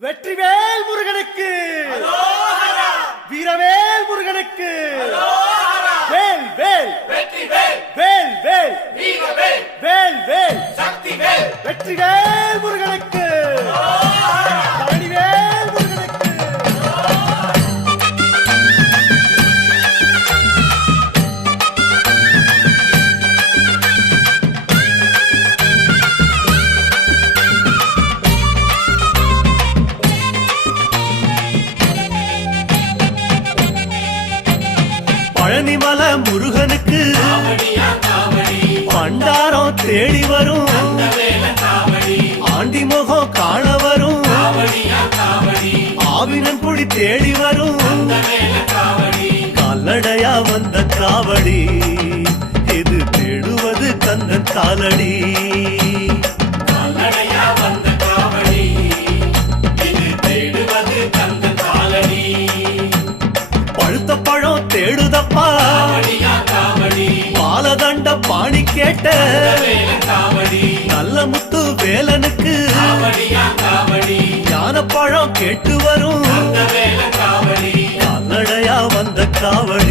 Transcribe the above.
வெற்றிவேல் முருகனுக்கு, வீரவேல் முருகனுக்கு, வேல் வேல் வெற்றிவேல், வேல் வேல் வீரவேல், வேல் வேல் சக்திவேல், வெற்றிவேல் முருகனுக்கு, பழனிவேல் முருகனுக்கு. பழனிமல முருகனுக்கு காவடியா காவடி, பண்டாரம் தேடி வரும், வேல காவடி, ஆண்டி முகம் காண வரும், காவடியா காவடி, ஆவினன் குடி தேடி வரும், வேல காவடி, கால்நடையா வந்த காவடி, இது தேடுவது கந்தன் காலடி. கால்நடையா வந்த காவடி, இது தேடுவது கந்தன் காலடி. பழுத்த பழம் தேடுதப்பா, காவடியா காவடி, பாலதண்ட பாணி கேட்ட வேல காவடி, நல்ல முத்து வேலனுக்கு, காவடியா காவடி, ஞான பழம் கேட்டு வரும், வேல காவடி, கால்நடையா வந்த காவடி.